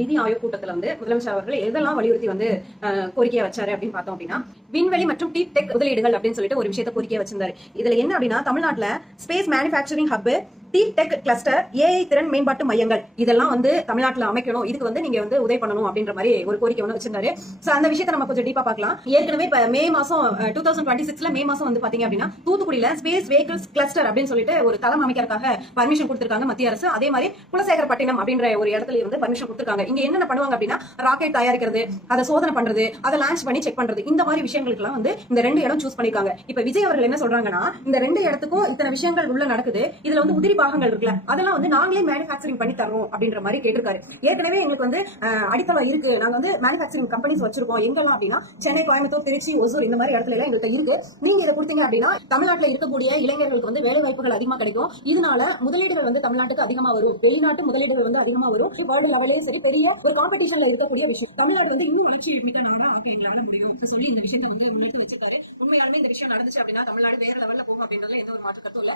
நிதி ஆயோக் கூட்டத்துல முதலமைச்சர் அவர்கள் எதெல்லாம் வலியுறுத்தி கோரிக்கையை வச்சாரு அப்படின்னு பார்த்தோம் அப்படின்னா விண்வெளி மற்றும் டீப் டெக் முதலீடுகள் அப்படின்னு சொல்லிட்டு ஒரு விஷயத்தை கோரிக்கையை வச்சிருந்தாரு. இதுல என்ன அப்படின்னா தமிழ்நாட்டுல space manufacturing hub, deep tech cluster, AI திறன் மேம்பாட்டு மையங்கள் இதெல்லாம் தமிழ்நாட்டுல அமைக்கணும். இதுக்கு நீங்க உதவி பண்ணணும் அப்படின்ற மாதிரி ஒரு கோரிக்கை வச்சிருந்தாரு. சோ அந்த விஷயத்தை நம்ம கொஞ்சம் டீப்பா பார்க்கலாம். ஏற்கனவே மே மாசம் 2026 மே மாசம் பாத்தீங்க அப்படின்னா தூத்துக்குடியில ஸ்பேஸ் வெஹிக்கிள்ஸ் கிளஸ்டர் அப்படின்னு சொல்லிட்டு ஒரு தளம் அமைக்கிறதுக்காக பர்மிஷன் கொடுத்திருக்காங்க மத்திய அரசு. அதே மாதிரி குலசேகரப்பட்டினம் அப்படின்ற ஒரு இடத்துல பர்மிஷன் கொடுத்திருக்காங்க. இங்க என்னென்ன பண்ணுவாங்க அப்படின்னா ராக்கெட் தயாரிக்கிறது, அதை சோதனை பண்றது, அதை லான்ச் பண்ணி செக் பண்றது, இந்த மாதிரி விஷயங்களுக்கு எல்லாம் இந்த 2 இடம் சூஸ் பண்ணிருக்காங்க. இப்ப விஜய் அவர்கள் என்ன சொல்றாங்கன்னா இந்த 2 இடத்துக்கும் இத்தனை விஷயங்கள் உள்ள நடக்குது, இதுல உதிரி பாகங்கள் இருக்குல்ல அதெல்லாம் நாங்களே மேனுஃபேக்சரிங் பண்ணி தரோம் அப்படின்ற மாதிரி கேட்டிருக்காரு. ஏற்கனவே எங்களுக்கு அடித்தளம் இருக்கு, நாங்க மேனுஃபேக்சரிங் கம்பெனிஸ் வச்சிருக்கோம். எங்கெல்லாம் அப்படின்னா சென்னை, கோயம்புத்தூர், திருச்சி, ஒசூர் இந்த மாதிரி இடத்துல எல்லாம் எங்கள்கிட்ட இருக்கு. நீங்க இதை கொடுத்தீங்க அப்படின்னா தமிழ்நாட்டில் இருக்கக்கூடிய இளைஞர்களுக்கு வேலை வாய்ப்புகள் அதிகமா கிடைக்கும். இதனால முதலீடுகள் தமிழ்நாட்டுக்கு அதிகமா வரும், வெளிநாட்டு முதலீடுகள் அதிகமா வரும். வேர்ல்டு லெவலையும் சரி பெரிய ஒரு காம்படிஷன்ல இருக்கக்கூடிய விஷயம். தமிழ்நாடு இன்னும் வளர்ச்சி மிக்க நாடா ஆக்க எங்களால முடியும் சொல்லி இந்த விஷயத்தை முன்னெடுத்து வச்சிருக்காரு. உண்மையாலுமே இந்த விஷயம் நடந்துச்சு அப்படின்னா தமிழ்நாடு வேற லெவல்ல போகும் அப்படின்றதுல எந்த ஒரு மாற்று கருத்தும் இல்ல.